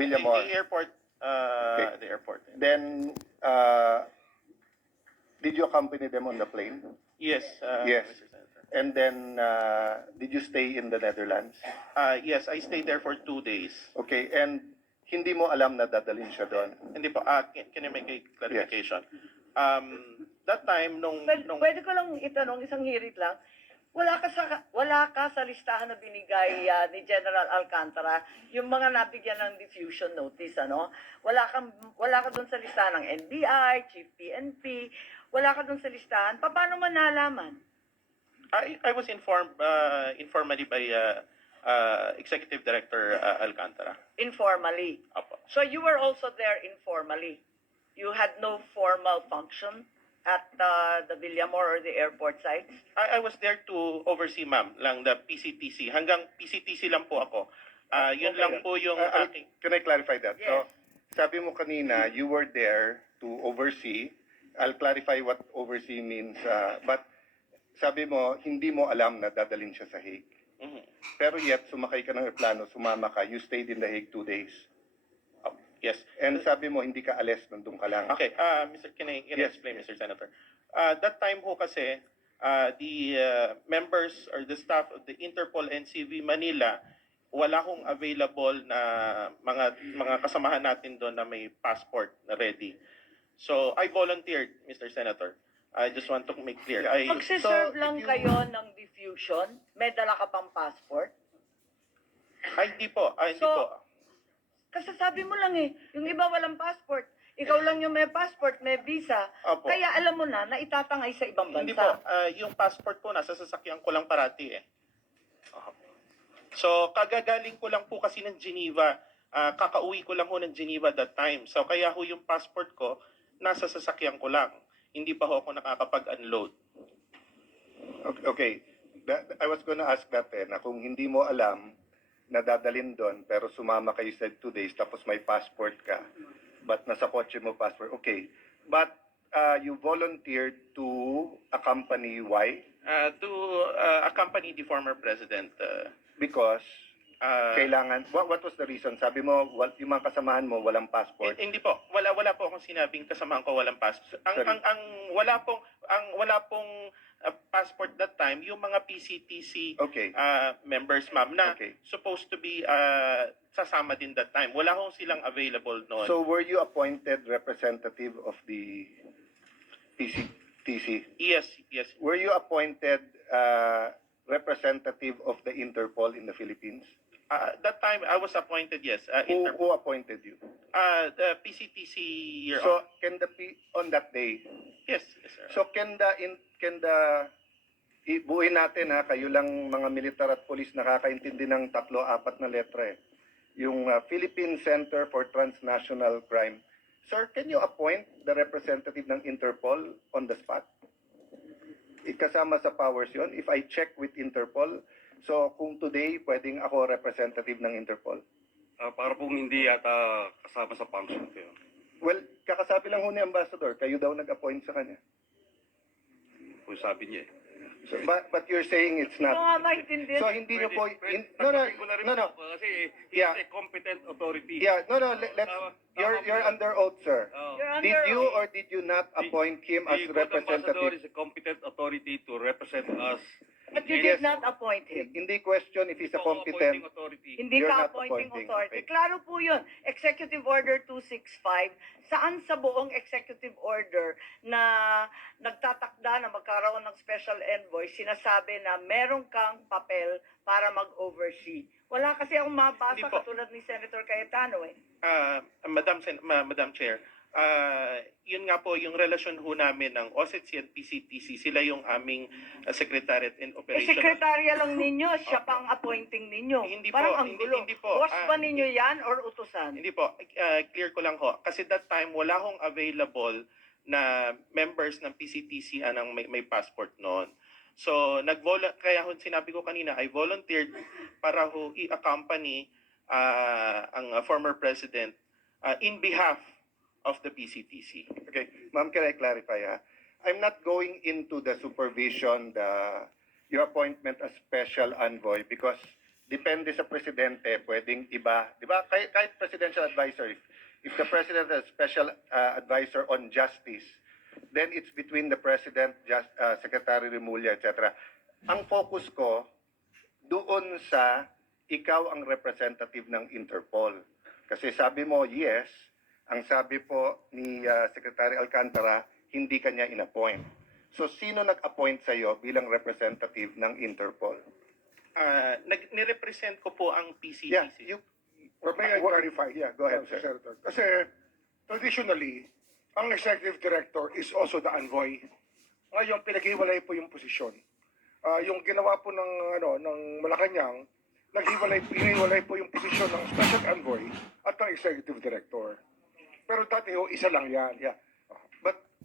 Villamor. The airport. Okay. The airport. Then, did you accompany them on the plane? Yes. Yes. Mr. Senator. And then, did you stay in the Netherlands? Yes, I stayed there for 2 days. Okay, and hindi mo alam na dadalhin siya doon? Hindi po. Can you make a clarification? That time, Pwede ko lang itanong, isang hirit lang. Wala ka sa listahan na binigay ni General Alcantara, yung mga nabigyan ng diffusion notice, ano? Wala ka doon sa listahan ng NBI, Chief PNP, wala ka doon sa listahan. Paano man nalaman? I was informed informally by Executive Director Alcantara. Informally. Apo. So you were also there informally. You had no formal function at the Villamor or the airport sites? I was there to oversee, ma'am, lang the PCTC. Hanggang PCTC lang po ako. Yun Okay. lang po yung aking... Can I clarify that? Yes. So, sabi mo kanina, you were there to oversee. I'll clarify what oversee means. But sabi mo, hindi mo alam na dadalhin siya sa Hague. Mhm. Pero yet, sumakay ka ng aeroplano, sumama ka, you stayed in the Hague 2 days. Yes. And sabi mo, hindi ka alis, nandun ka lang. Okay, can I Yes. explain, Mr. Senator? That time ho kasi, the members or the staff of the Interpol NCV Manila, wala hong available na mga kasamahan natin doon na may passport na ready. So, I volunteered, Mr. Senator. I just want to make clear. Magsiserve So, lang if you- kayo ng diffusion? May dala ka pang passport? Hindi po. Hindi So, po. Kasi sabi mo lang yung iba walang passport. Ikaw lang yung may passport, may visa. Opo. Kaya alam mo na itatangay sa ibang bansa. Hindi po. Yung passport po, nasa sasakyan ko lang parati eh. So, kagagaling ko lang po kasi ng Geneva. Kakauwi ko lang ho ng Geneva that time. So, kaya ho yung passport ko, nasa sasakyan ko lang. Hindi pa ho ako nakakapag-unload. Okay. I was gonna ask that na kung hindi mo alam na dadalhin doon, pero sumama kayo sa 2 days, tapos may passport ka, but nasa kotse mo passport, okay. But you volunteered to accompany, why? To accompany the former president. Because uh, kailangan, what was the reason? Sabi mo, yung mga kasamahan mo, walang passport. Hindi po. Wala po akong sinabing kasamahan ko walang passport. Wala pong passport that time, yung mga PCTC Okay. members, ma'am, na Okay. supposed to be sasama din that time. Wala hong silang available noon. So were you appointed representative of the PCTC? Yes. Were you appointed representative of the Interpol in the Philippines? That time, I was appointed, yes. Who appointed you? The PCTC, Your So Honor. can on that day, Yes, sir. so buuin natin kayo lang mga militar at polis nakakaintindi ng 3-4 na letra Yung Philippine Center for Transnational Crime. Sir, can you appoint the representative ng Interpol on the spot? Kasama sa powers yon. If I check with Interpol, so kung today pwedeng ako representative ng Interpol? Para pong hindi yata kasama sa function ko yun. Well, kakasabi lang ho ni Ambassador, kayo daw nag-appoint sa kanya. Kung sabi niya eh. So, but you're saying it's not. Ano nga maintindihan? So hindi nyo po, no. Kasi Yeah. he's a competent authority. Yeah, no, let's, you're under oath, sir. You're under Did you oath. or did you not appoint him as The good ambassador representative? is a competent authority to represent us. But you Yes. did not appoint him. Hindi question if he's a Co-appointing competent. authority. Hindi You're ka not appointing appointing, authority. okay. Klaro po yun. Executive Order 265, saan sa buong executive order na nagtatakda na magkaroon ng special envoy, sinasabi na meron kang papel para mag-oversee. Wala kasi akong mabasa Hindi po. katulad ni Senator Cayetano Madam Chair, yun nga po yung relasyon ho namin ng OSCE at PCTC. Sila yung aming Secretariat in Operation. sekretarya lang ninyo, siya pang appointing ninyo. Hindi Parang po, ang gulo. hindi po. Boss ba ninyo yan or utusan? Hindi po, clear ko lang ho. Kasi that time, wala hong available na members ng PCTC anang may passport noon. So, kaya ho sinabi ko kanina, I volunteered para ho i-accompany ang former president in behalf of the PCTC. Okay, ma'am, can I clarify? I'm not going into the supervision, your appointment as special envoy, because depende sa presidente, pwedeng iba. Di ba? Kahit presidential advisor, if the president has special advisor on justice, then it's between the president, Secretary Remulla, etc. Ang focus ko, doon sa ikaw ang representative ng Interpol. Kasi sabi mo, yes. Ang sabi po ni Secretary Alcantara, hindi kanya in-appoint. So, sino nag-appoint sa'yo bilang representative ng Interpol? Nirepresent ko po ang PCTC. Yeah, you, Or may I clarify? Yeah, go ahead, Mr. sir. Senator. Kasi traditionally, ang executive director is also the envoy. Ngayon, pinaghiwalay po yung posisyon. Yung ginawa po ng Malacanang, piniwalay po yung posisyon ng special envoy at ng executive director. Pero dati ho, isa lang yan. Yeah.